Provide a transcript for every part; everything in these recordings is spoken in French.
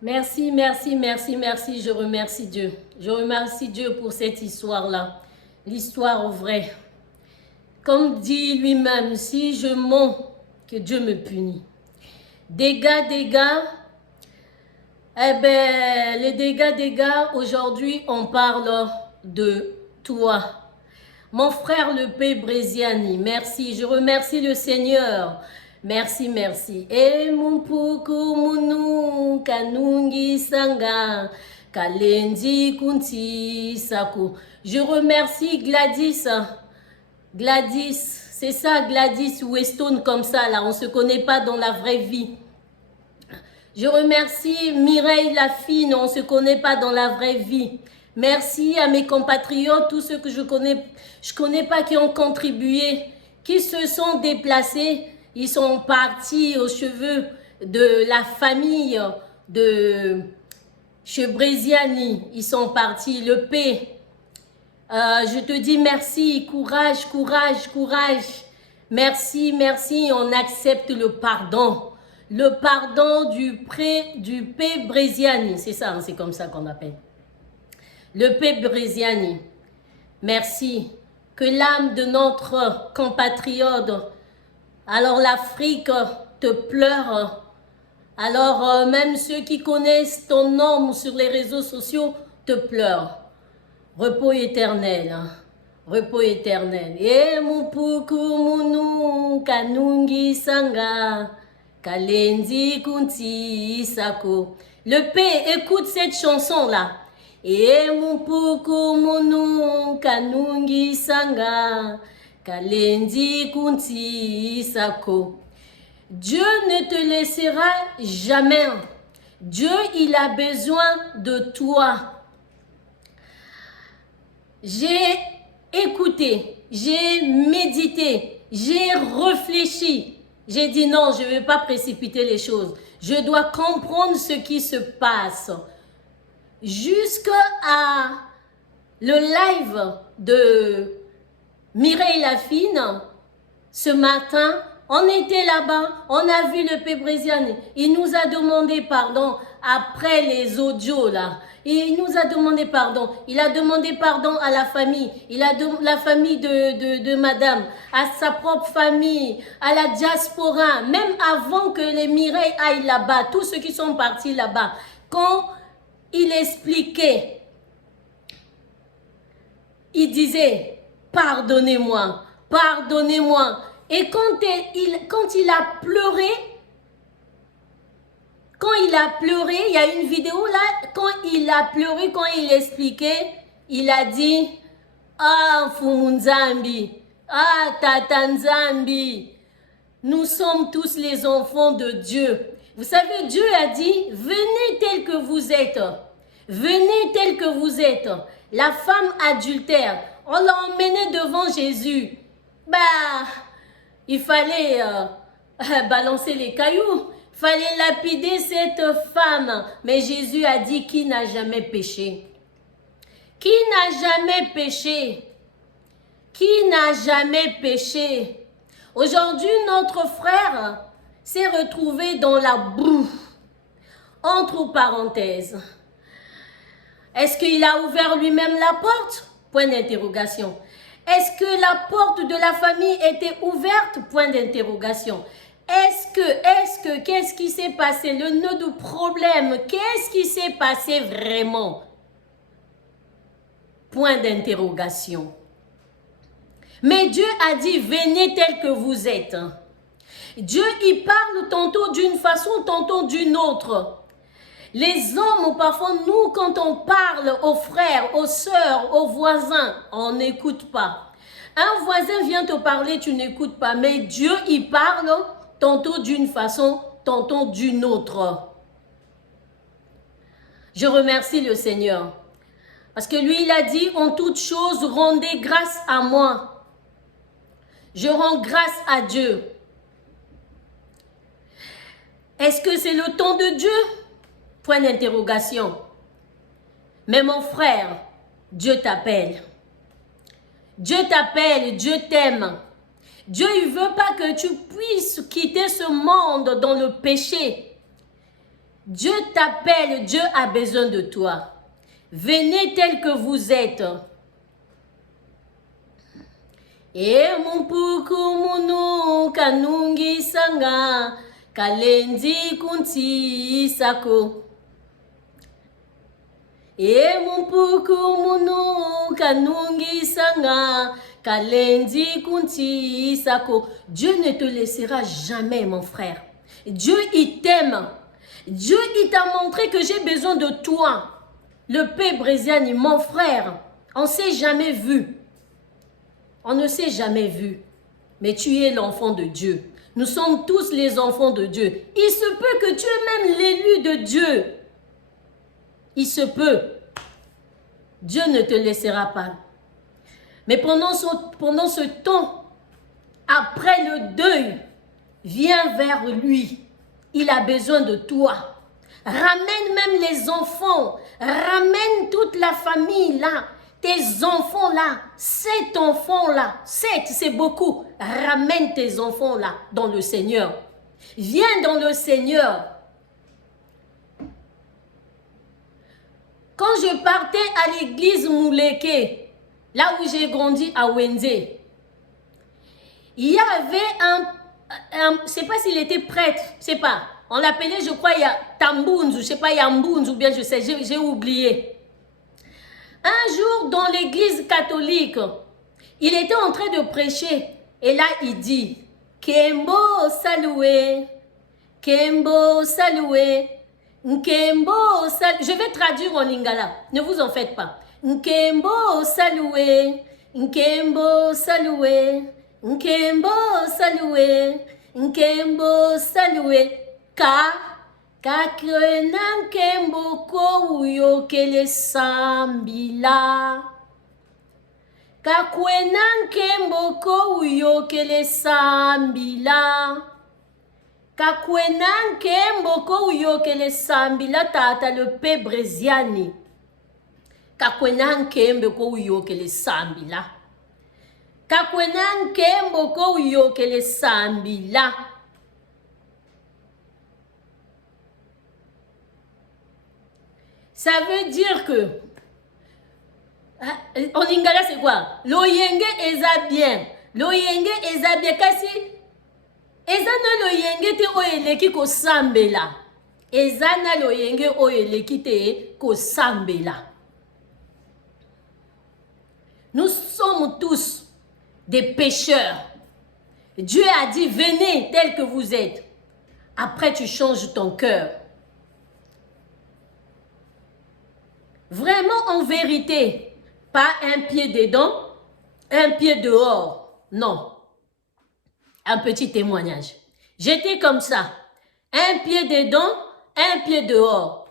Merci, merci, merci, merci. Je remercie Dieu. Je remercie Dieu pour cette histoire-là. L'histoire vraie. Comme dit lui-même, si je mens, que Dieu me punit. Dégâts, eh bien, les dégâts, aujourd'hui, on parle de toi. Mon frère le P. Brésiani, merci. Je remercie le Seigneur. Merci, merci. E mumpuku munu kanungi sanga kalendi kunti saku. Je remercie Gladys. Gladys, c'est ça Gladys Weston comme ça là. On ne se connaît pas dans la vraie vie. Je remercie Mireille Lafine. On ne se connaît pas dans la vraie vie. Merci à mes compatriotes, tous ceux que je connais pas qui ont contribué, qui se sont déplacés. Ils sont partis aux cheveux de la famille de Brésiani. Ils sont partis. Le P. Je te dis merci. Courage, courage, courage. Merci, merci. On accepte le pardon. Le pardon du P. Brésiani. C'est ça, c'est comme ça qu'on appelle. Le P. Brésiani. Merci. Que l'âme de notre compatriote, alors l'Afrique te pleure. Alors même ceux qui connaissent ton nom sur les réseaux sociaux te pleurent. Repos éternel. Repos éternel. E mupuku munu kanungi sanga kalendi kunti sako. Le P, écoute cette chanson-là. E mupuku munu kanungi sanga kalendi kunti sako. Dieu ne te laissera jamais. Dieu, il a besoin de toi. J'ai écouté, j'ai médité, j'ai réfléchi. J'ai dit non, je ne vais pas précipiter les choses. Je dois comprendre ce qui se passe. Jusqu'à le live de Mireille Lafine, ce matin, on était là-bas, on a vu le P. Brésiani. Il nous a demandé pardon après les audios là. Il nous a demandé pardon. Il a demandé pardon à la famille. La famille de madame, à sa propre famille, à la diaspora. Même avant que les Mireilles aillent là-bas, tous ceux qui sont partis là-bas. Quand il expliquait, il disait, pardonnez-moi, pardonnez-moi. Et quand il a pleuré, il y a une vidéo là, quand il a pleuré, quand il expliquait, il a dit, ah, Fumunzambi, ah, Tatanzambi, nous sommes tous les enfants de Dieu. Vous savez, Dieu a dit, venez tel que vous êtes, venez tel que vous êtes. La femme adultère, on l'a emmenée devant Jésus. Bah, il fallait balancer les cailloux. Il fallait lapider cette femme. Mais Jésus a dit qui n'a jamais péché. Qui n'a jamais péché? Qui n'a jamais péché? Aujourd'hui, notre frère s'est retrouvé dans la boue. Entre parenthèses. Est-ce qu'il a ouvert lui-même la porte? Point d'interrogation. Est-ce que la porte de la famille était ouverte? Point d'interrogation. Qu'est-ce qui s'est passé? Le nœud du problème, qu'est-ce qui s'est passé vraiment? Point d'interrogation. Mais Dieu a dit, venez tel que vous êtes. Dieu, il parle tantôt d'une façon, tantôt d'une autre. Les hommes, parfois, nous, quand on parle aux frères, aux sœurs, aux voisins, on n'écoute pas. Un voisin vient te parler, tu n'écoutes pas. Mais Dieu, il parle tantôt d'une façon, tantôt d'une autre. Je remercie le Seigneur. Parce que lui, il a dit, en toute chose, rendez grâce à moi. Je rends grâce à Dieu. Est-ce que c'est le temps de Dieu? Point d'interrogation. Mais mon frère, Dieu t'appelle. Dieu t'appelle, Dieu t'aime. Dieu, il ne veut pas que tu puisses quitter ce monde dans le péché. Dieu t'appelle, Dieu a besoin de toi. Venez tel que vous êtes. E mumpuku munu kanungi sanga kalenzi kunti sako. E mumpuku munu kanungi sanga kalenzi kunti sako. Dieu ne te laissera jamais, mon frère. Dieu, il t'aime. Dieu, il t'a montré que j'ai besoin de toi. Le Père Brésiani, mon frère, on ne s'est jamais vu. On ne s'est jamais vu. Mais tu es l'enfant de Dieu. Nous sommes tous les enfants de Dieu. Il se peut que tu es même l'élu de Dieu. Il se peut. Dieu ne te laissera pas. Mais pendant ce temps, après le deuil, viens vers lui. Il a besoin de toi. Ramène même les enfants. Ramène toute la famille là. Tes enfants là. 7 enfants là. 7, c'est beaucoup. Ramène tes enfants là dans le Seigneur. Viens dans le Seigneur. Quand je partais à l'église Mouleke, là où j'ai grandi à Wende, il y avait je ne sais pas s'il était prêtre, je ne sais pas. On l'appelait, je crois, il y a Tambunzu, je ne sais pas, Yambunzu, ou bien je sais, j'ai oublié. Un jour, dans l'église catholique, il était en train de prêcher. Et là, il dit, Kembo salué, Kembo salué, Nkembo salué. Je vais traduire en lingala, ne vous en faites pas. Nkembo salué, Nkembo salué, Nkembo salué, Nkembo salué. Kakrena nkembo ko uyo kele sambila. Kakwena nkembo ko uyo kele sambila. Kakwena nkembo ko uyo kele sambila tata le Père Brésiani. Kakwena nkembo ko uyo kele sambila. Kakwena nkembo ko uyo kele sambila. Ça veut dire que, en lingala c'est quoi? Loyenge eza bien. Loyenge eza bien. Kasi, eza na loyenge te oyeleki ko sambela. Eza na loyenge oyeleki te ko sambela. Nous sommes tous des pécheurs. Dieu a dit, venez tel que vous êtes. Après, tu changes ton cœur. Vraiment, en vérité, pas un pied dedans, un pied dehors. Non. Un petit témoignage. J'étais comme ça. Un pied dedans, un pied dehors.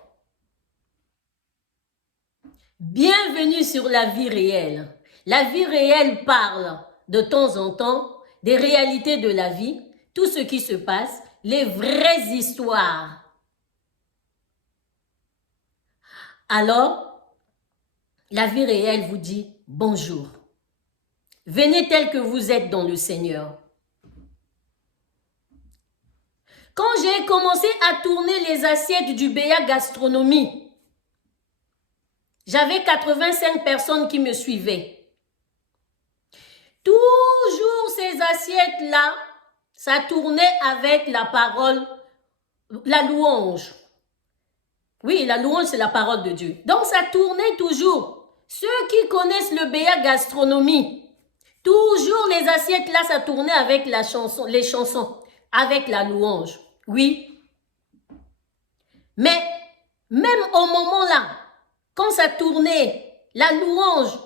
Bienvenue sur la vie réelle. La vie réelle parle de temps en temps des réalités de la vie, tout ce qui se passe, les vraies histoires. Alors, la vie réelle vous dit bonjour. Venez tel que vous êtes dans le Seigneur. Quand j'ai commencé à tourner les assiettes du BA Gastronomie, j'avais 85 personnes qui me suivaient. Toujours ces assiettes-là, ça tournait avec la parole, la louange. Oui, la louange, c'est la parole de Dieu. Donc, ça tournait toujours. Ceux qui connaissent le BA Gastronomie, toujours les assiettes là, ça tournait avec la chanson, les chansons, avec la louange. Oui. Mais, même au moment là, quand ça tournait, la louange,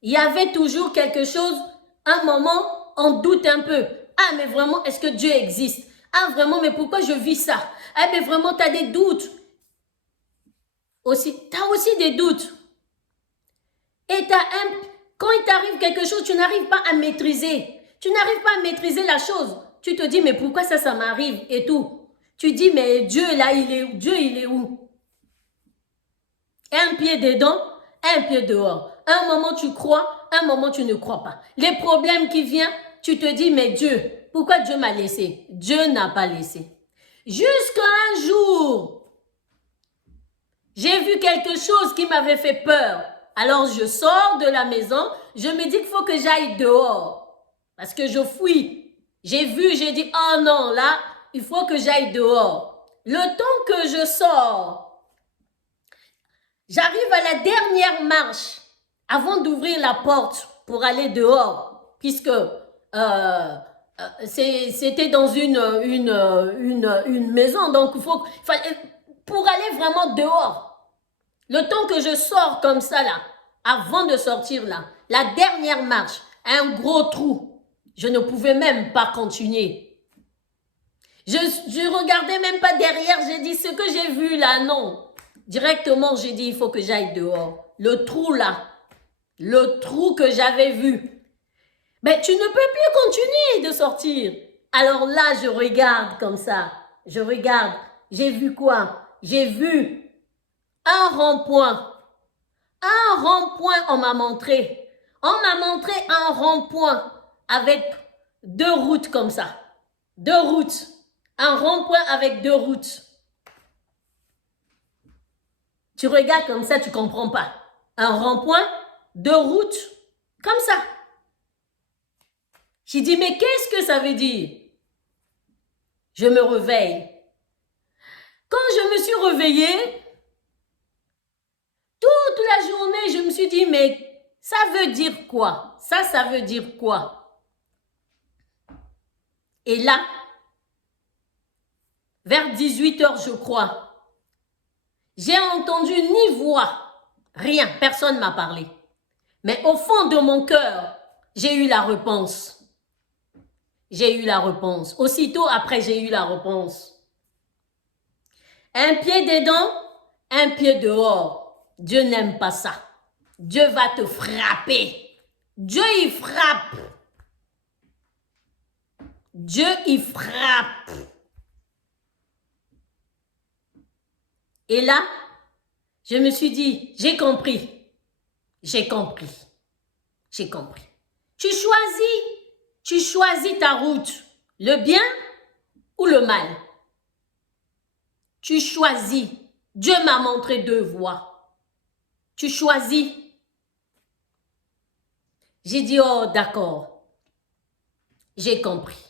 il y avait toujours quelque chose, un moment, on doute un peu. Ah, mais vraiment, est-ce que Dieu existe? Ah, vraiment, mais pourquoi je vis ça? Ah, mais vraiment, tu as des doutes. Tu as aussi des doutes. Et quand il t'arrive quelque chose, tu n'arrives pas à maîtriser. Tu n'arrives pas à maîtriser la chose. Tu te dis, mais pourquoi ça m'arrive et tout. Tu dis, mais Dieu, là, Dieu, il est où? Un pied dedans, un pied dehors. Un moment, tu crois, un moment, tu ne crois pas. Les problèmes qui viennent, tu te dis, mais Dieu, pourquoi Dieu m'a laissé? Dieu n'a pas laissé. Jusqu'à un jour, j'ai vu quelque chose qui m'avait fait peur. Alors je sors de la maison, je me dis qu'il faut que j'aille dehors. Parce que je fuis. J'ai vu, j'ai dit, oh non, là, il faut que j'aille dehors. Le temps que je sors, j'arrive à la dernière marche avant d'ouvrir la porte pour aller dehors. Puisque c'était dans une maison. Donc, pour aller vraiment dehors. Le temps que je sors comme ça, là, avant de sortir, là, la dernière marche, un gros trou. Je ne pouvais même pas continuer. Je regardais même pas derrière. J'ai dit, ce que j'ai vu là, non. Directement, j'ai dit, il faut que j'aille dehors. Le trou là, le trou que j'avais vu. Mais tu ne peux plus continuer de sortir. Alors là, je regarde comme ça. Je regarde. J'ai vu quoi? J'ai vu un rond-point. Un rond-point, on m'a montré. On m'a montré un rond-point avec 2 routes comme ça. 2 routes. Un rond-point avec 2 routes. Tu regardes comme ça, tu ne comprends pas. Un rond-point, 2 routes, comme ça. J'ai dit, mais qu'est-ce que ça veut dire? Je me réveille. Quand je me suis réveillée, toute la journée, je me suis dit, mais ça veut dire quoi? Ça veut dire quoi? Et là, vers 18h, je crois, j'ai entendu ni voix, rien, personne ne m'a parlé. Mais au fond de mon cœur, j'ai eu la réponse. J'ai eu la réponse. Aussitôt après, j'ai eu la réponse. Un pied dedans, un pied dehors. Dieu n'aime pas ça. Dieu va te frapper. Dieu, il frappe. Dieu, il frappe. Et là, je me suis dit, j'ai compris. J'ai compris. J'ai compris. Tu choisis ta route. Le bien ou le mal. Tu choisis. Dieu m'a montré 2 voies. Tu choisis. J'ai dit, oh d'accord. J'ai compris.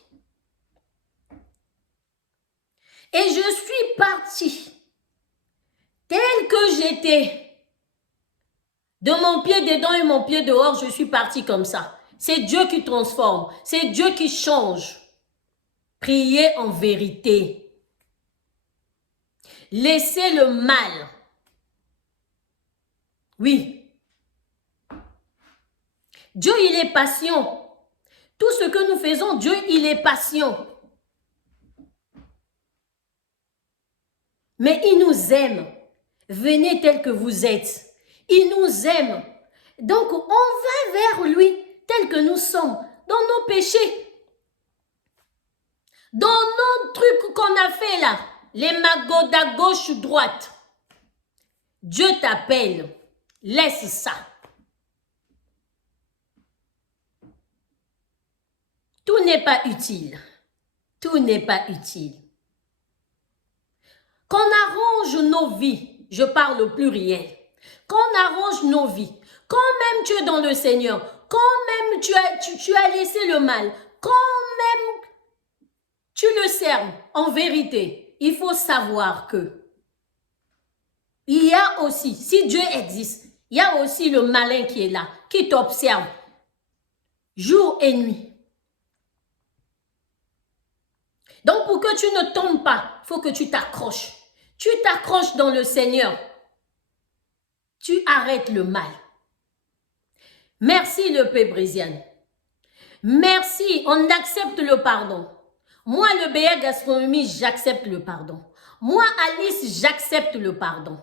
Et je suis partie. Tel que j'étais. De mon pied dedans et mon pied dehors, je suis partie comme ça. C'est Dieu qui transforme. C'est Dieu qui change. Priez en vérité. Laissez le mal. Oui. Dieu, il est patient. Tout ce que nous faisons, Dieu, il est patient. Mais il nous aime. Venez tel que vous êtes. Il nous aime. Donc, on va vers lui tel que nous sommes, dans nos péchés, dans nos trucs qu'on a fait là, les magots à gauche ou droite. Dieu t'appelle. Laisse ça. Tout n'est pas utile. Tout n'est pas utile. Qu'on arrange nos vies, je parle au pluriel, qu'on arrange nos vies, quand même tu es dans le Seigneur, quand même tu as laissé le mal, quand même tu le serves, en vérité, il faut savoir que il y a aussi, si Dieu existe, il y a aussi le malin qui est là, qui t'observe jour et nuit. Donc pour que tu ne tombes pas, il faut que tu t'accroches. Tu t'accroches dans le Seigneur. Tu arrêtes le mal. Merci le Père Brésiane. Merci, on accepte le pardon. Moi, le BA Gastronomie, j'accepte le pardon. Moi, Alice, j'accepte le pardon.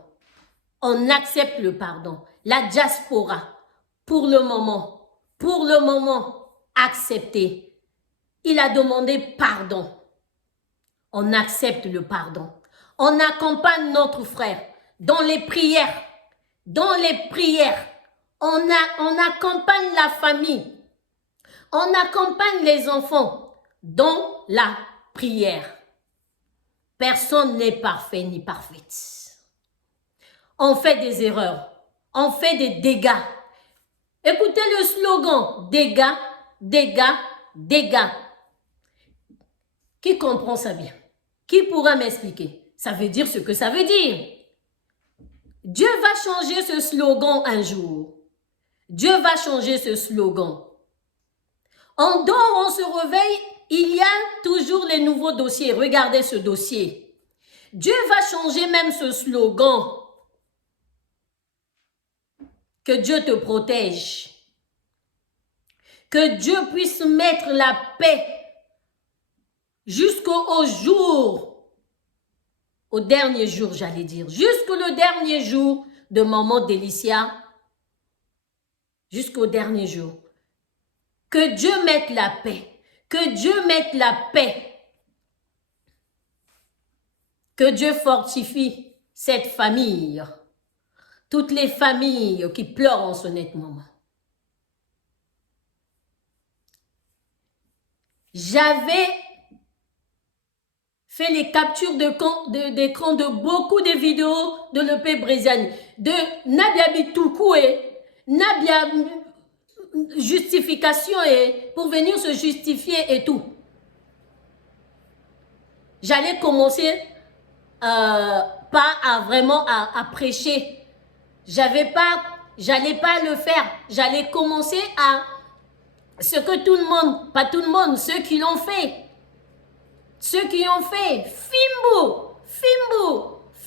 On accepte le pardon. La diaspora, pour le moment, accepté. Il a demandé pardon. On accepte le pardon. On accompagne notre frère dans les prières. Dans les prières. On accompagne la famille. On accompagne les enfants dans la prière. Personne n'est parfait ni parfaite. On fait des erreurs. On fait des dégâts. Écoutez le slogan, dégâts, dégâts, dégâts. Qui comprend ça bien? Qui pourra m'expliquer? Ça veut dire ce que ça veut dire. Dieu va changer ce slogan un jour. Dieu va changer ce slogan. On dort, on se réveille, il y a toujours les nouveaux dossiers. Regardez ce dossier. Dieu va changer même ce slogan. Que Dieu te protège. Que Dieu puisse mettre la paix jusqu'au jour, au dernier jour, j'allais dire, jusqu'au dernier jour de Maman Délicia, jusqu'au dernier jour. Que Dieu mette la paix, que Dieu mette la paix, que Dieu fortifie cette famille, toutes les familles qui pleurent en ce net moment. J'avais fait les captures d'écran de beaucoup de vidéos de l'EP Brésiani, de Nabia Bitoukoué, Nabia justification et pour venir se justifier et tout. J'allais commencer pas à vraiment à prêcher. J'allais pas le faire. J'allais commencer à ce que tout le monde, pas tout le monde, ceux qui l'ont fait. Ceux qui ont fait, Fimbo,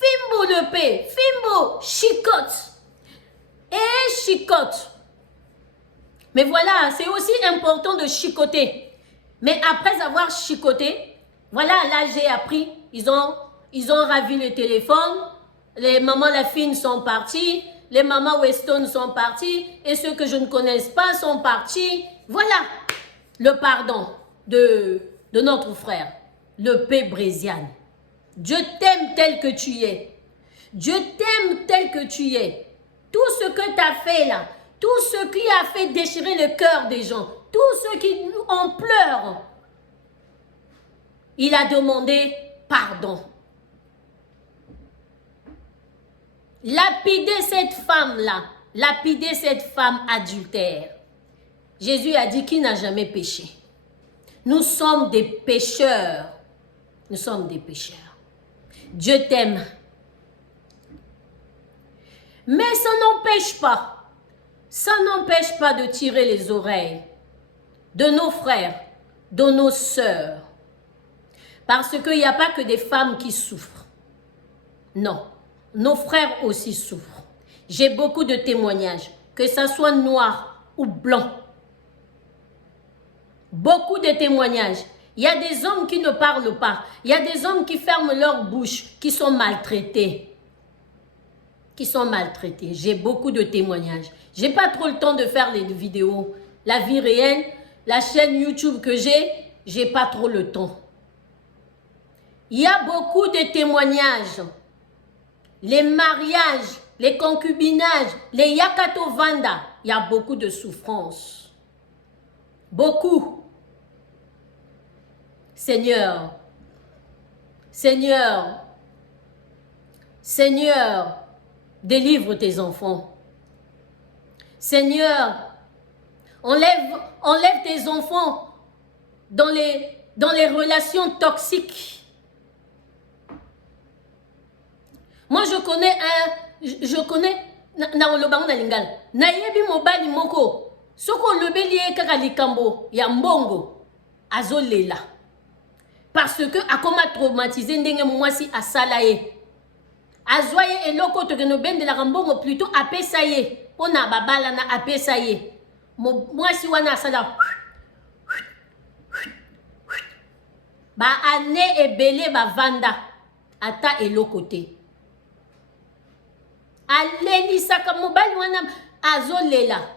le P, Fimbo, chicote. Et chicote. Mais voilà, c'est aussi important de chicoter. Mais après avoir chicoté, voilà, là j'ai appris, ils ont ravi le téléphone, les mamans Lafine sont parties, les mamans Weston sont parties, et ceux que je ne connais pas sont partis. Voilà, le pardon de notre frère. Le P. Brésiani. Dieu t'aime tel que tu es. Dieu t'aime tel que tu es. Tout ce que tu as fait là, tout ce qui a fait déchirer le cœur des gens, tous ceux qui en pleurent, il a demandé pardon. Lapider cette femme-là, lapider cette femme adultère. Jésus a dit qu'il n'a jamais péché. Nous sommes des pécheurs. Nous sommes des pécheurs. Dieu t'aime. Mais ça n'empêche pas de tirer les oreilles de nos frères, de nos sœurs. Parce qu'il n'y a pas que des femmes qui souffrent. Non, nos frères aussi souffrent. J'ai beaucoup de témoignages, que ça soit noir ou blanc. Beaucoup de témoignages. Il y a des hommes qui ne parlent pas. Il y a des hommes qui ferment leur bouche, qui sont maltraités. J'ai beaucoup de témoignages. Je n'ai pas trop le temps de faire les vidéos. La vie réelle, la chaîne YouTube que j'ai pas trop le temps. Il y a beaucoup de témoignages. Les mariages, les concubinages, les Yakato Vanda, il y a beaucoup de souffrance. Beaucoup. Seigneur, délivre tes enfants. Seigneur, enlève tes enfants dans les relations toxiques. Moi, je connais, na olobango na lingala. Na yebi mobali moko, soko lobeli kaka likambo ya mbongo, azolela. Parce que akoma traumatisé ndenge mwasi asala ye. Azwaye eloko to no bende la mbongo plutôt apesa ye. Ona babala na apesa ye. Mwasi wana asala. Ba ane ebele ba vanda ata eloko te. Aleli saka mobali wana azolela.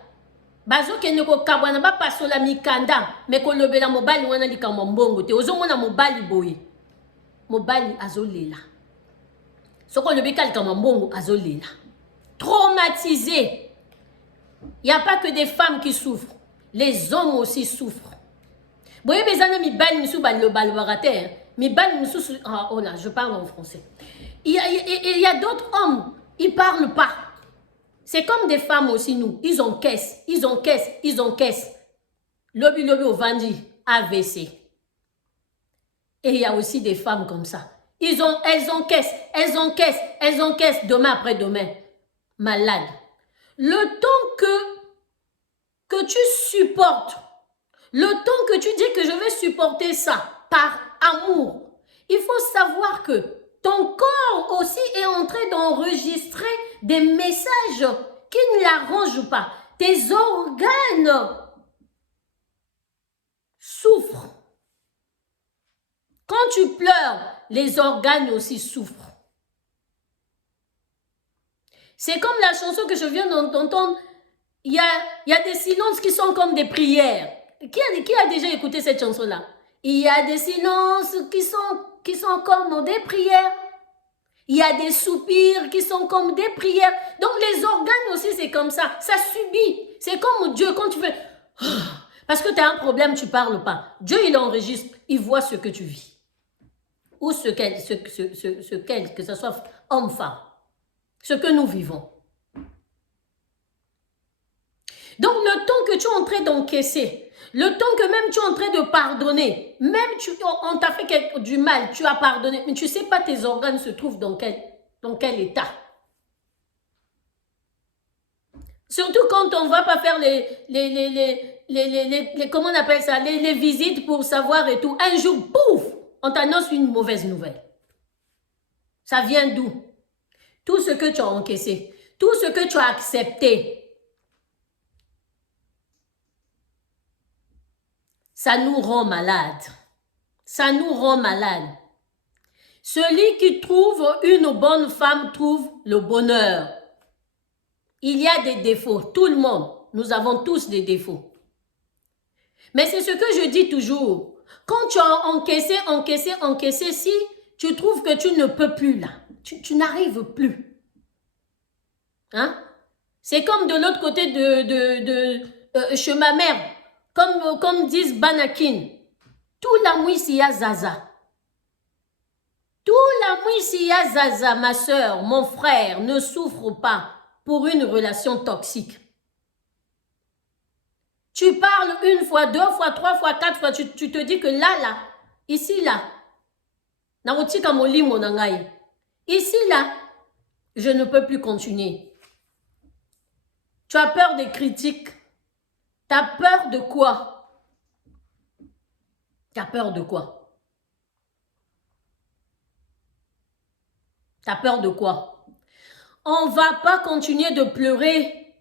Bazo kende ko kabwana ba pasola mikanda me ko lobela mobali wana likambo mbongo te ozomona mobali boye mobali azolela soko lobika likambo mbongo azolela traumatisé. Il n'y a pas que des femmes qui souffrent, les hommes aussi souffrent. Boye bezana mi bali misu bali lobalbarate oh là, je parle en français. Il y a d'autres hommes, ils ne parlent pas. C'est comme des femmes aussi, nous. Ils encaissent. Lobby au Vandi, AVC. Et il y a aussi des femmes comme ça. Elles encaissent, demain après demain. Malade. Le temps que tu supportes, le temps que tu dis que je vais supporter ça par amour, il faut savoir que ton corps aussi est en train d'enregistrer des messages qui ne l'arrangent pas. Tes organes souffrent. Quand tu pleures, les organes aussi souffrent. C'est comme la chanson que je viens d'entendre. Il y a des silences qui sont comme des prières. Qui a déjà écouté cette chanson-là? Il y a des silences qui sont comme des prières. Il y a des soupirs qui sont comme des prières. Donc les organes aussi, c'est comme ça. Ça subit. C'est comme Dieu quand tu fais... Parce que tu as un problème, tu ne parles pas. Dieu, il enregistre. Il voit ce que tu vis. Ou que ce soit homme, femme. Ce que nous vivons. Donc, le temps que tu es en train d'encaisser, le temps que même tu es en train de pardonner, même on t'a fait du mal, tu as pardonné, mais tu ne sais pas tes organes se trouvent dans quel état. Surtout quand on ne va pas faire comment on appelle ça, les visites pour savoir et tout. Un jour, pouf, on t'annonce une mauvaise nouvelle. Ça vient d'où? Tout ce que tu as encaissé, tout ce que tu as accepté, ça nous rend malades. Ça nous rend malades. Celui qui trouve une bonne femme trouve le bonheur. Il y a des défauts. Tout le monde, nous avons tous des défauts. Mais c'est ce que je dis toujours. Quand tu as encaissé, si tu trouves que tu ne peux plus là, tu n'arrives plus. Hein? C'est comme de l'autre côté chez ma mère. Comme disent Banakin, tout la nuit s'il y a Zaza. Tout la nuit s'il y a Zaza, ma soeur, mon frère, ne souffre pas pour une relation toxique. Tu parles une fois, deux fois, trois fois, quatre fois, tu te dis que là, ici, là, ici, là, je ne peux plus continuer. Tu as peur des critiques. Tu as peur de quoi? Tu as peur de quoi? Tu as peur de quoi? On ne va pas continuer de pleurer.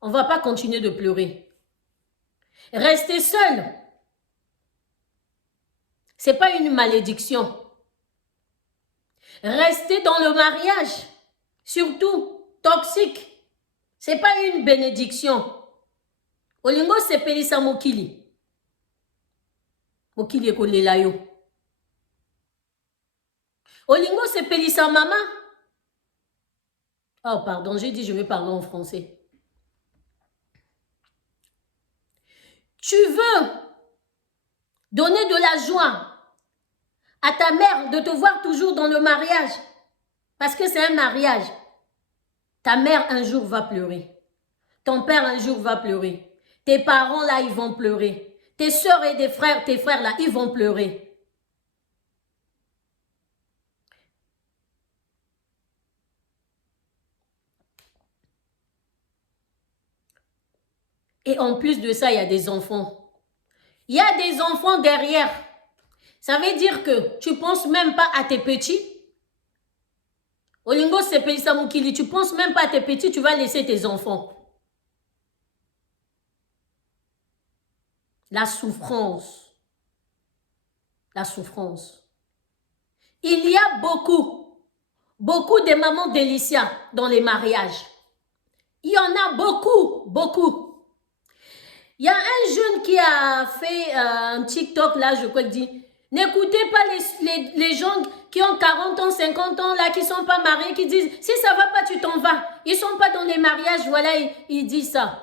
On ne va pas continuer de pleurer. Rester seul, ce n'est pas une malédiction. Rester dans le mariage, surtout toxique, ce n'est pas une bénédiction. Olingo sepelisa mokili. Mokili ekolela yo. Olingo sepelisa maman. Oh pardon, j'ai dit je vais parler en français. Tu veux donner de la joie à ta mère de te voir toujours dans le mariage. Parce que c'est un mariage. Ta mère un jour va pleurer. Ton père un jour va pleurer. Tes parents là, ils vont pleurer. Tes soeurs et tes frères là, ils vont pleurer. Et en plus de ça, il y a des enfants. Il y a des enfants derrière. Ça veut dire que tu ne penses même pas à tes petits. Olingo sepelisa mukili, tu ne penses même pas à tes petits, tu vas laisser tes enfants. La souffrance. La souffrance. Il y a beaucoup de mamans déliciettes dans les mariages. Il y en a beaucoup. Il y a un jeune qui a fait un TikTok là, je crois, qui dit n'écoutez pas les gens qui ont 40 ans, 50 ans là, qui ne sont pas mariés, qui disent si ça ne va pas, tu t'en vas. Ils ne sont pas dans les mariages, voilà, ils disent ça.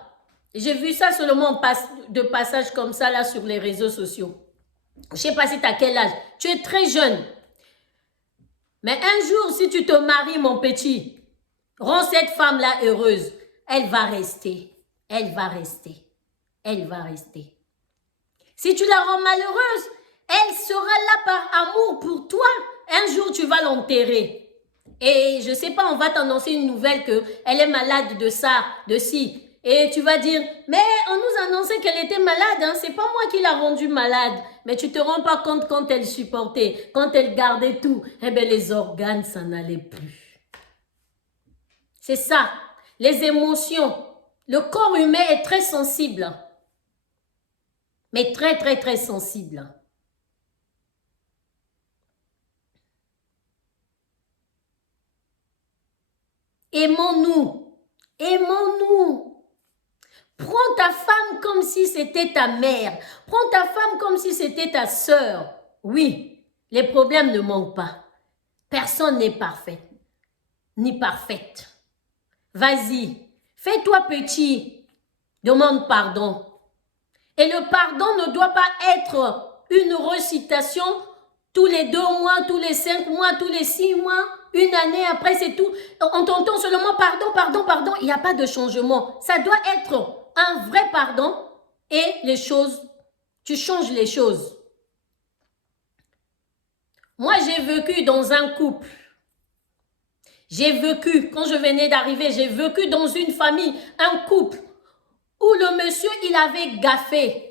J'ai vu ça seulement de passage comme ça là sur les réseaux sociaux. Je ne sais pas si tu as quel âge. Tu es très jeune. Mais un jour, si tu te maries, mon petit, rends cette femme-là heureuse. Elle va rester. Elle va rester. Elle va rester. Si tu la rends malheureuse, elle sera là par amour pour toi. Un jour, tu vas l'enterrer. Et je ne sais pas, on va t'annoncer une nouvelle qu'elle est malade de ça, de ci. Et tu vas dire, mais on nous annonçait qu'elle était malade, hein? C'est pas moi qui l'a rendue malade. Mais tu ne te rends pas compte quand elle supportait, quand elle gardait tout. Eh bien, les organes, ça n'allait plus. C'est ça, les émotions. Le corps humain est très sensible. Mais très, très, très sensible. Aimons-nous. Aimons-nous. Prends ta femme comme si c'était ta mère. Prends ta femme comme si c'était ta sœur. Oui, les problèmes ne manquent pas. Personne n'est parfait, ni parfaite. Vas-y, fais-toi petit. Demande pardon. Et le pardon ne doit pas être une récitation tous les 2 mois, tous les 5 mois, tous les 6 mois, une année après, c'est tout. On t'entend seulement pardon, pardon, pardon. Il n'y a pas de changement. Ça doit être un vrai pardon et les choses, tu changes les choses. Moi, j'ai vécu dans un couple. J'ai vécu, quand je venais d'arriver, j'ai vécu dans une famille, un couple, où le monsieur, il avait gaffé.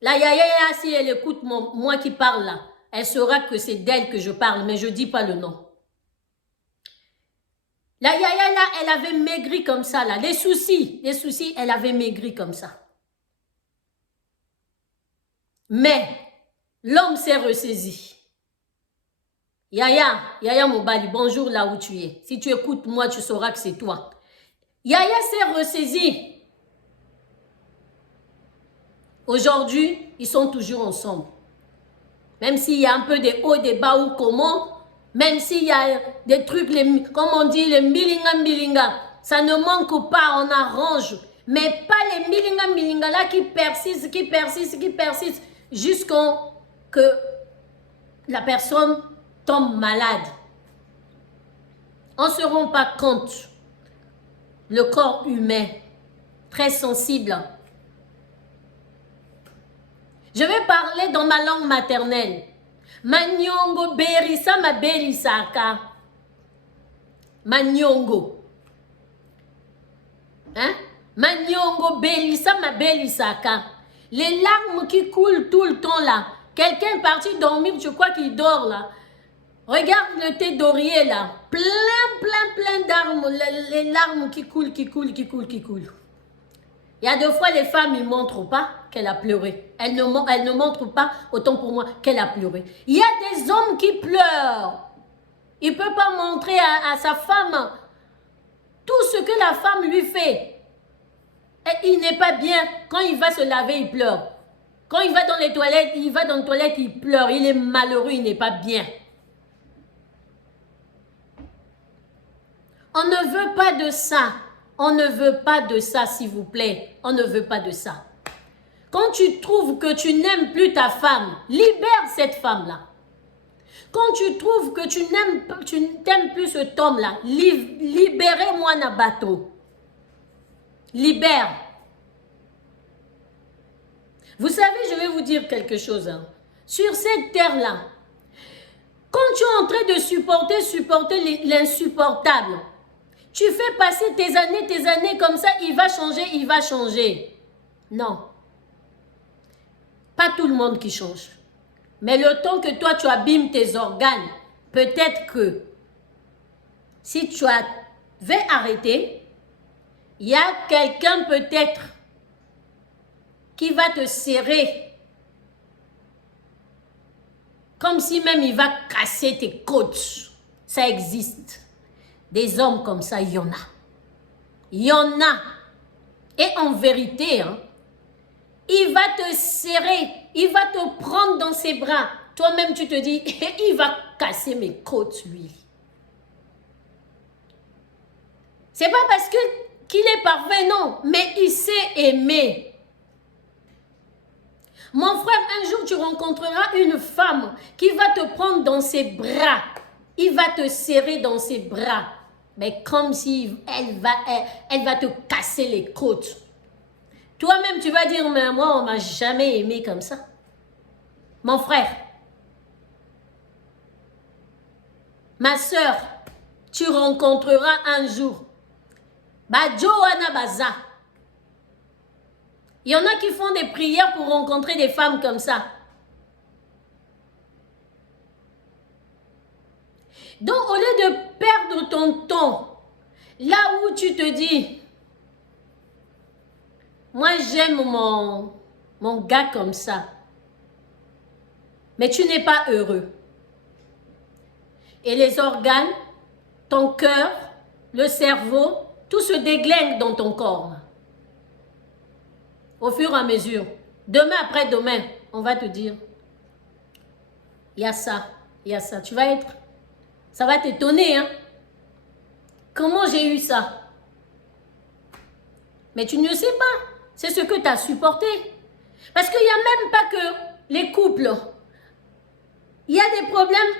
La yaya, si elle écoute moi qui parle là, elle saura que c'est d'elle que je parle, mais je ne dis pas le nom. La yaya là, elle avait maigri comme ça là. Les soucis, elle avait maigri comme ça. Mais l'homme s'est ressaisi. Yaya Mobali, bonjour là où tu es. Si tu écoutes moi, tu sauras que c'est toi. Yaya s'est ressaisi. Aujourd'hui, ils sont toujours ensemble. Même s'il y a un peu des hauts, des bas ou comment, même s'il y a des trucs, comme on dit, les milinga, ça ne manque pas, on arrange. Mais pas les milinga là qui persistent, jusqu'à que la personne tombe malade. On ne se rend pas compte. Le corps humain, très sensible. Je vais parler dans ma langue maternelle. Manyongo berisa ma berisaka. Manyongo. Hein? Manyongo berisa ma berisaka. Les larmes qui coulent tout le temps là. Quelqu'un est parti dormir, je crois qu'il dort là. Regarde le thé d'oreiller là. Plein d'armes. Les larmes qui coulent. Il y a des fois, les femmes, ils ne montrent pas qu'elle a pleuré. Elles ne montrent pas, autant pour moi, qu'elle a pleuré. Il y a des hommes qui pleurent. Il ne peut pas montrer à sa femme tout ce que la femme lui fait. Et il n'est pas bien. Quand il va se laver, il pleure. Quand il va dans les toilettes, il pleure. Il est malheureux, il n'est pas bien. On ne veut pas de ça. On ne veut pas de ça, s'il vous plaît. On ne veut pas de ça. Quand tu trouves que tu n'aimes plus ta femme, libère cette femme-là. Quand tu trouves que tu n'aimes plus cet homme-là, libérez-moi un bateau. Libère. Vous savez, je vais vous dire quelque chose. Hein. Sur cette terre-là, quand tu es en train de supporter l'insupportable, tu fais passer tes années comme ça, il va changer. Non. Pas tout le monde qui change. Mais le temps que toi, tu abîmes tes organes, peut-être que si tu avais arrêté, il y a quelqu'un peut-être qui va te serrer. Comme si même il va casser tes côtes. Ça existe. Des hommes comme ça, il y en a. Il y en a. Et en vérité, hein, il va te serrer, il va te prendre dans ses bras. Toi-même, tu te dis, il va casser mes côtes, lui. C'est pas parce qu'il est parfait, non, mais il sait aimer. Mon frère, un jour, tu rencontreras une femme qui va te prendre dans ses bras. Il va te serrer dans ses bras. Mais comme si elle va te casser les côtes. Toi-même, tu vas dire, mais moi, on ne m'a jamais aimé comme ça. Mon frère, ma soeur, tu rencontreras un jour. Johanna Baza. Il y en a qui font des prières pour rencontrer des femmes comme ça. Donc, au lieu de perdre ton temps, là où tu te dis, moi j'aime mon gars comme ça, mais tu n'es pas heureux. Et les organes, ton cœur, le cerveau, tout se déglingue dans ton corps. Au fur et à mesure. Demain après demain, on va te dire, il y a ça, il y a ça. Tu vas être, ça va t'étonner, hein. Comment j'ai eu ça? Mais tu ne sais pas. C'est ce que tu as supporté. Parce qu'il n'y a même pas que les couples. Il y a des problèmes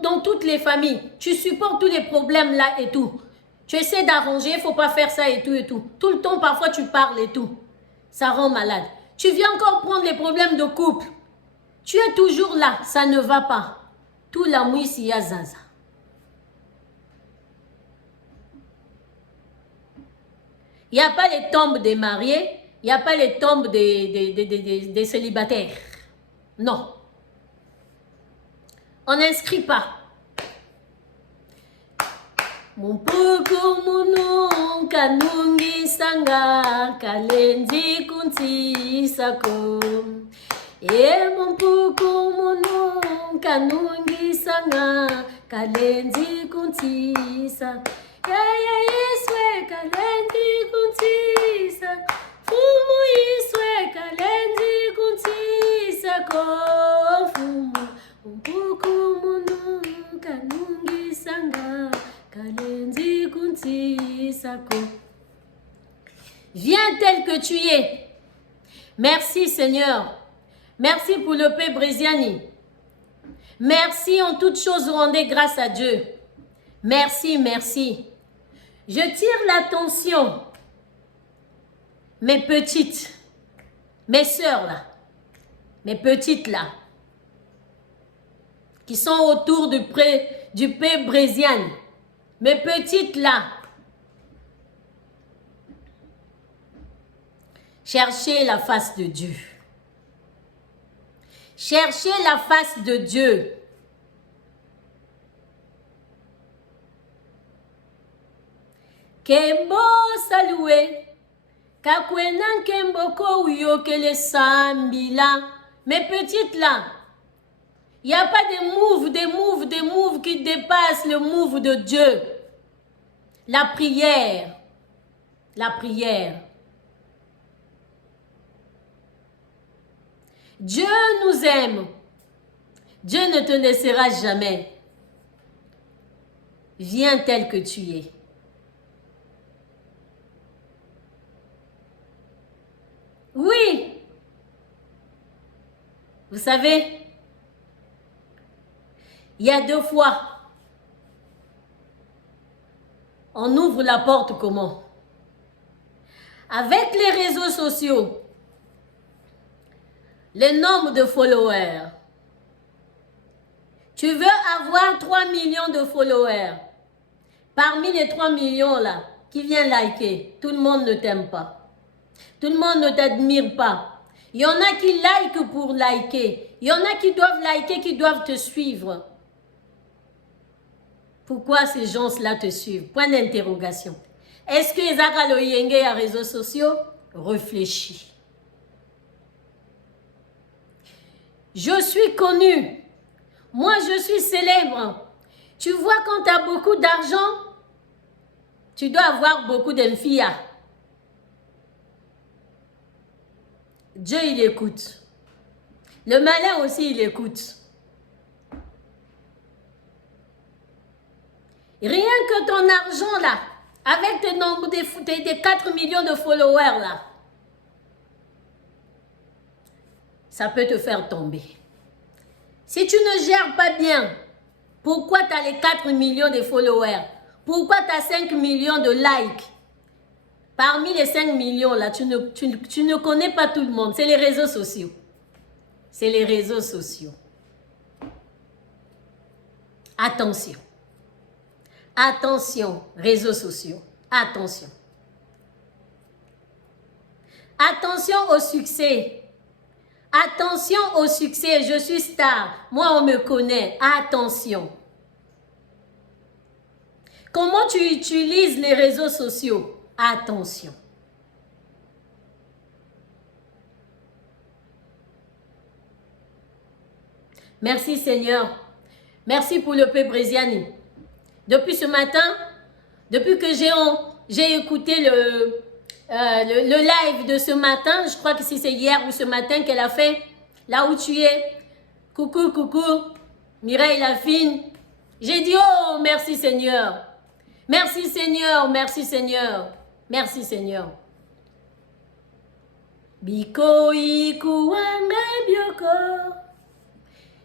dans toutes les familles. Tu supportes tous les problèmes là et tout. Tu essaies d'arranger, il ne faut pas faire ça et tout et tout. Tout le temps, parfois, tu parles et tout. Ça rend malade. Tu viens encore prendre les problèmes de couple. Tu es toujours là, ça ne va pas. Tout la mouisse y a zaza. Il n'y a pas les tombes des mariés, il n'y a pas les tombes des célibataires. Non. On n'inscrit pas. Mon poko mono kanungi sanga kalenzi kunti sako. E mon poko mono kanungi sanga kalenzi kunti sako. Ya iswe kalenzi kunti sako. Fumu iswe kalenzi kunti sako. Fumu mon poko mono kanungi sanga. Viens tel que tu es. Merci Seigneur. Merci pour le paix Brésiani. Merci en toutes choses, rendez grâce à Dieu. Merci, merci. Je tire l'attention. Mes petites, mes sœurs là, mes petites là, qui sont autour du paix Brésiani. Mes petites là, cherchez la face de Dieu. Cherchez la face de Dieu. Kembo salué, kakwenan kembo kouyo que les sambila. Mes petites là, il n'y a pas des moves qui dépassent le move de Dieu. La prière. La prière. Dieu nous aime. Dieu ne te laissera jamais. Viens tel que tu es. Oui. Vous savez, il y a 2 fois, on ouvre la porte comment? Avec les réseaux sociaux, le nombre de followers. Tu veux avoir 3 millions de followers. Parmi les 3 millions là, qui viennent liker, tout le monde ne t'aime pas. Tout le monde ne t'admire pas. Il y en a qui like pour liker. Il y en a qui doivent liker, qui doivent te suivre. Pourquoi ces gens-là te suivent? Point d'interrogation. Est-ce que les Yenge à réseaux sociaux? Réfléchis. Je suis connue. Moi, je suis célèbre. Tu vois, quand tu as beaucoup d'argent, tu dois avoir beaucoup d'infia. Dieu, il écoute. Le malin aussi, il écoute. Rien que ton argent là, avec tes nombres des 4 millions de followers là, ça peut te faire tomber. Si tu ne gères pas bien, pourquoi tu as les 4 millions de followers? Pourquoi tu as 5 millions de likes? Parmi les 5 millions, là, tu ne connais pas tout le monde. C'est les réseaux sociaux. C'est les réseaux sociaux. Attention. Attention, réseaux sociaux. Attention. Attention au succès. Attention au succès. Je suis star. Moi, on me connaît. Attention. Comment tu utilises les réseaux sociaux? Attention. Merci Seigneur. Merci pour le paix Brésiani. Depuis ce matin, depuis que j'ai écouté le live de ce matin, je crois que si c'est hier ou ce matin qu'elle a fait, là où tu es, coucou, Mireille Lafine, j'ai dit, oh, merci Seigneur. Merci Seigneur, merci Seigneur, merci Seigneur. Biko ikuwanga bioko,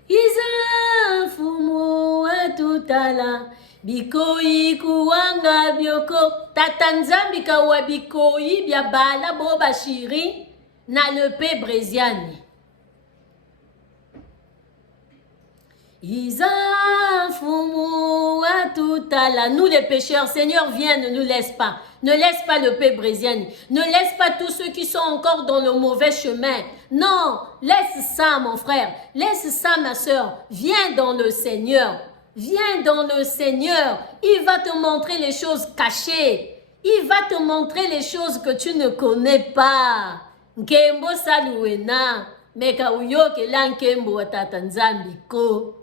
iza fumu atutala. Biko ikuwanga bioko, tatanzambi kawa biko bia bala boba shiri na le paix Brésiani. Nous les pécheurs, Seigneur, viens, ne nous laisse pas. Ne laisse pas le paix Brésiani. Ne laisse pas tous ceux qui sont encore dans le mauvais chemin. Non, laisse ça, mon frère. Laisse ça, ma soeur. Viens dans le Seigneur. Viens dans le Seigneur. Il va te montrer les choses cachées. Il va te montrer les choses que tu ne connais pas. Nkembo saluena. Meka uyoke la nkembo watata nzambi ko.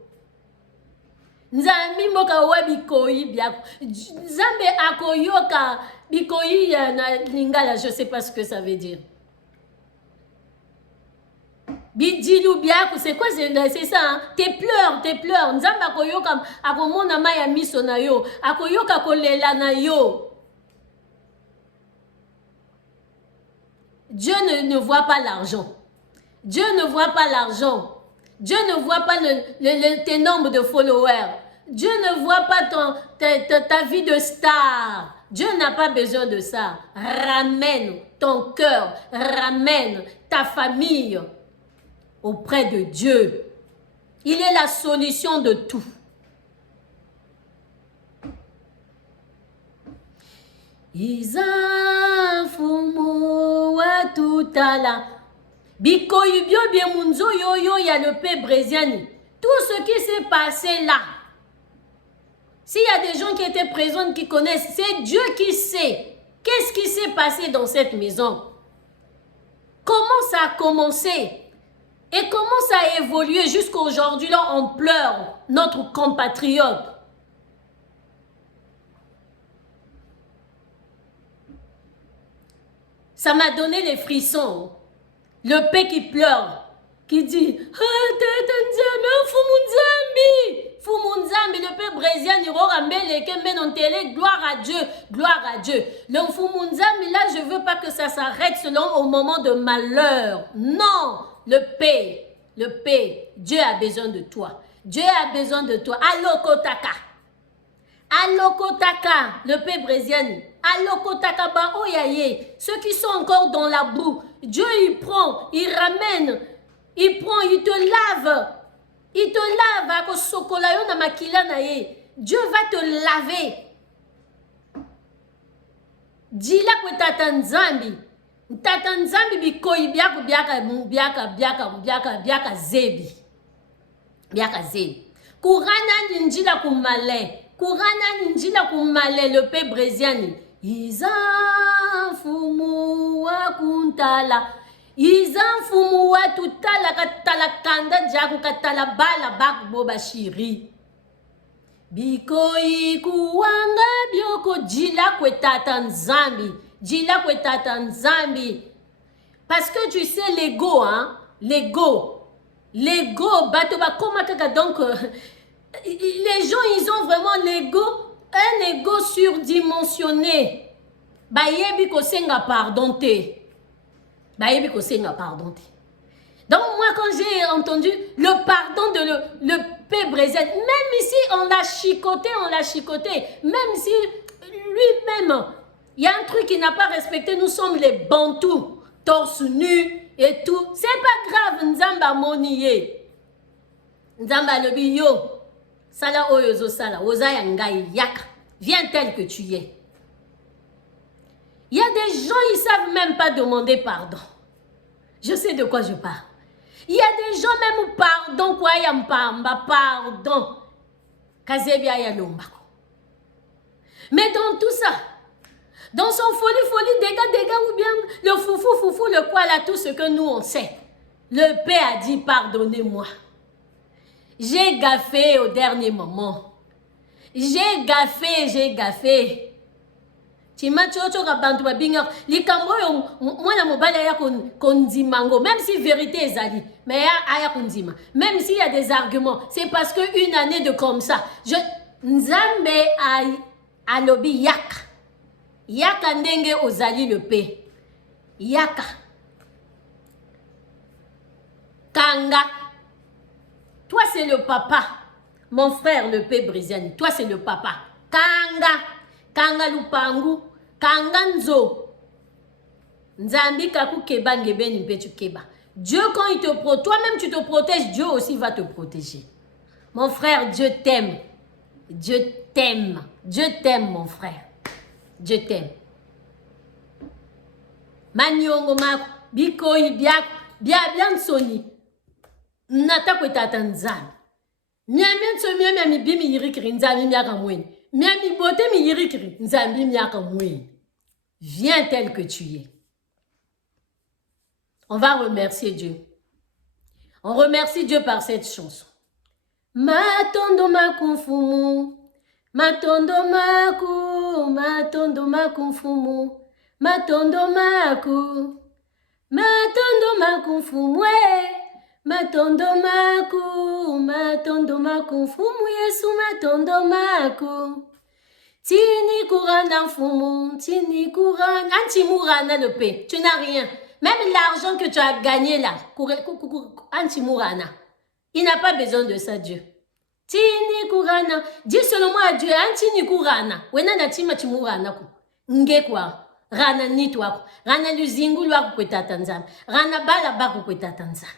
Nzambi moka wa bikoyi biako. Nzambe akoyoka bikoyi na lingala, je sais pas ce que ça veut dire. Bidjilou biako, c'est quoi c'est ça hein? Tes pleurs. Nzambe akoyoka akomona maya miso na yo, akoyoka kolela na yo. Dieu ne voit pas l'argent. Dieu ne voit pas l'argent. Dieu ne voit pas tes nombres de followers. Dieu ne voit pas ta vie de star. Dieu n'a pas besoin de ça. Ramène ton cœur, ramène ta famille auprès de Dieu. Il est la solution de tout. Izafumu watutala. Bikoyi bio bien munzo yo y a le paix Brésiani. Tout ce qui s'est passé là. S'il y a des gens qui étaient présents, qui connaissent, c'est Dieu qui sait. Qu'est-ce qui s'est passé dans cette maison? Comment ça a commencé? Et comment ça a évolué jusqu'à aujourd'hui là, on pleure notre compatriote. Ça m'a donné les frissons. Le paix qui pleure, qui dit Fumunzambi, le paix Brésiani, gloire à Dieu, gloire à Dieu. Le Fumunzambi, là, je ne veux pas que ça s'arrête selon au moment de malheur. Non, le paix, Dieu a besoin de toi. Dieu a besoin de toi. Alokotaka. Alokotaka, le paix Brésiani. Alokotaka ba oyaye. Ceux qui sont encore dans la boue, Dieu il prend, il ramène, il prend, il te lave. Il te lave à sokolayo na makila na ye. Dieu va te laver. Dila kwe tatanzambi. Tatanzambi bikoyi biaka zebi. Biaka zebi. Kurana ninjila kumale. Kurana ninjila kumale le paix Brésiani. Iza fumu wa kuntala. Iza fumu wa tutala katala kanda jaku katala bala bak boba shiri. Bikoyi kuwanga bioko jila kwe tatanzambi. Jila kwe tatanzambi. Parce que tu sais l'ego, hein? L'ego, batoba koma kaka donc les gens ils ont vraiment l'ego, un ego surdimensionné. Bayebi ko senga pardon te. Bayebi ko senga pardon te. Donc moi, quand j'ai entendu le pardon de le P. Brésil, même si on l'a chicoté, même si lui-même, il y a un truc qu'il n'a pas respecté, nous sommes les Bantous, torse nu et tout. C'est pas grave, Nzamba moniye. Nzamba lobi yo, sala oyozo sala, oza yangai yak, viens tel que tu es. Il y a des gens, ils ne savent même pas demander pardon. Je sais de quoi je parle. Il y a des gens même pardon, quoi yampamba, pardon. Kazebia yalombako. Mais dans tout ça, dans son folie, dégâts, ou bien le foufou, le quoi là, tout ce que nous on sait. Le Père a dit pardonnez-moi. J'ai gaffé au dernier moment. J'ai gaffé. Tima chocho kabantu babinga likambo yo mwana mobali ya kondimango même si vérité ezali mais aya kondima même s'il y a des arguments c'est parce que une année de comme ça nzambe alobi yaka ndenge ozali le P yaka kanga toi c'est le papa mon frère le P Brisiani toi c'est le papa kanga lupangu, kanga nzo. Nzambi kaku keba ngebeni mpetu keba. Dieu quand il te protège, toi-même tu te protèges, Dieu aussi va te protéger. Mon frère, Dieu t'aime. Dieu t'aime. Dieu t'aime, mon frère. Dieu t'aime. Manyongo mako, bikoi bien soni. Nata kwetata nzambi. Miami bimi yirikiri nzambi miaka mweni. Miami bote mi yirikiri, nzambi miaka mweni. Viens tel que tu es. On va remercier Dieu. On remercie Dieu par cette chanson. Matondo makumfumu, matondo makumfumu, matondo makumfumu, matondo makumfumu, Yesu matondo maku. Tini kurana mfumu, tini kurana, anti-mourana le P, tu n'as rien. Même l'argent que tu as gagné là, anti-mourana, il n'a pas besoin de ça, Dieu. Tini kurana, dis seulement à Dieu, anti-ni kurana, wena na tima timurana ku, nge kwa, rana nitu wako, rana luzingu lwako kweta Tanzania, rana bala bako kweta Tanzania.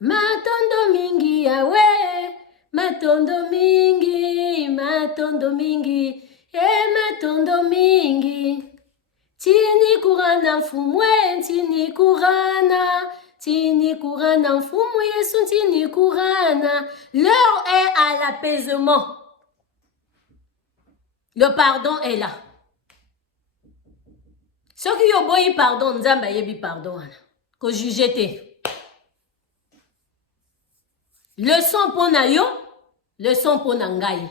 Matondo mingi yawe, matondo mingi, matondo mingi. Tini kurana mfumwe, tini kurana mfumu Yesu, tini kurana. L'heure est à l'apaisement. Le pardon est là. Ceux qui ont beau pardon, nzamba yebi pardon. Ko jugete. Leçon pour nayo, leçon pour nangai.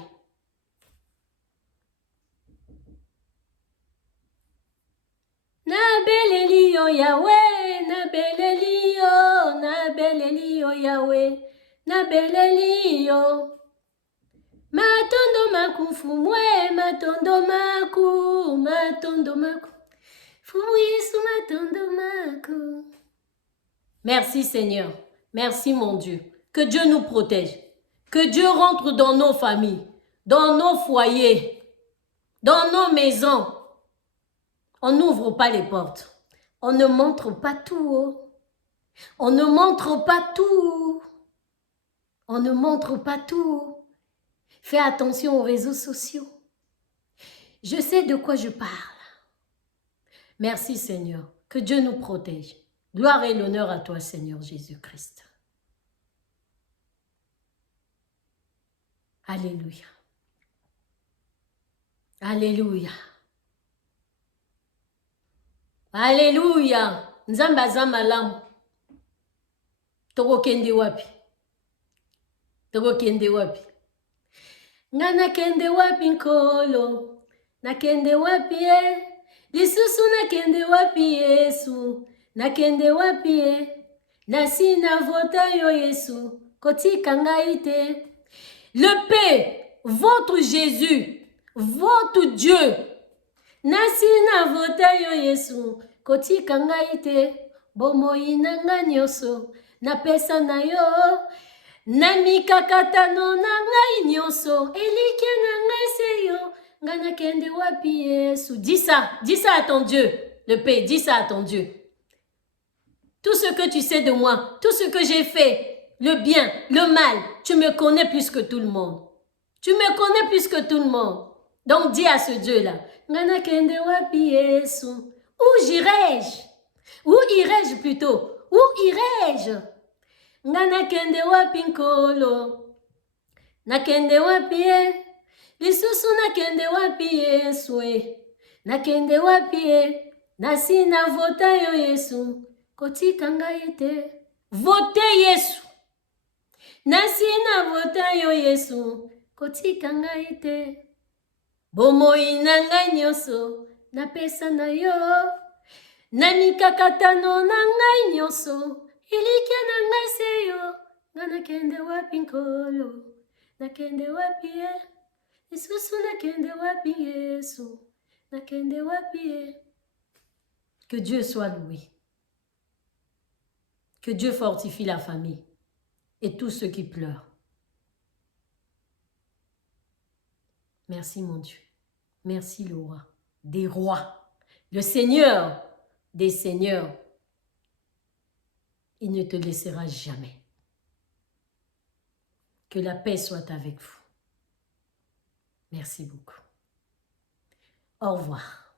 Na belelio Yahweh, na belelio Yahweh, na belelio. Matondo makumfumwe, matondo maku. Fumu Yesu matondo maku. Merci Seigneur, merci mon Dieu. Que Dieu nous protège. Que Dieu rentre dans nos familles, dans nos foyers, dans nos maisons. On n'ouvre pas les portes. On ne montre pas tout haut. On ne montre pas tout. On ne montre pas tout. Fais attention aux réseaux sociaux. Je sais de quoi je parle. Merci Seigneur. Que Dieu nous protège. Gloire et l'honneur à toi Seigneur Jésus-Christ. Alléluia. Alléluia. Alléluia. Nzamba za malamu. Toko kende wapi. Nga nakende wapi nkolo. Nakende wapi Lisusu nakende wapi Yesu. Nakende wapi Nasina vota yo Yesu. Kotika ngaite. Le Père, votre Jésus, votre Dieu. Nasina vota yo Yesu. Kotika ngaite. bomoi nanga nyonso, napesa na yo, na mikakatano na ngai nyonso, elikya na ngai se yo, nga nakende wapi Yesu. Dis ça à ton Dieu, le Père, dis ça à ton Dieu. Tout ce que tu sais de moi, tout ce que j'ai fait, le bien, le mal, tu me connais plus que tout le monde. Tu me connais plus que tout le monde. Donc dis à ce Dieu-là, nga nakende wapi Yesu. Où j'irai-je? Où irai-je plutôt? Où irai-je? Nga nakende wapi nkolo? Nakende wapi e? Lisusu nakende wapi Yesu e? Nakende wapi e? Nasi na vota yo Yesu. Kotika ngai te. Vote Yesu. Nasi na vota yo Yesu. Kotika ngai te. Bomoi na ngai nyonso. Napesa na yo. Na mikakatano na ngai nyonso. Elikya na ngai se yo. Nga nakende wapi nkolo. Nakende wapi e. Lisusu nakende wapi Yesu. Nakende wapi e. Que Dieu soit loué. Que Dieu fortifie la famille et tous ceux qui pleurent. Merci mon Dieu. Merci le roi des rois. Le Seigneur des seigneurs. Il ne te laissera jamais. Que la paix soit avec vous. Merci beaucoup. Au revoir.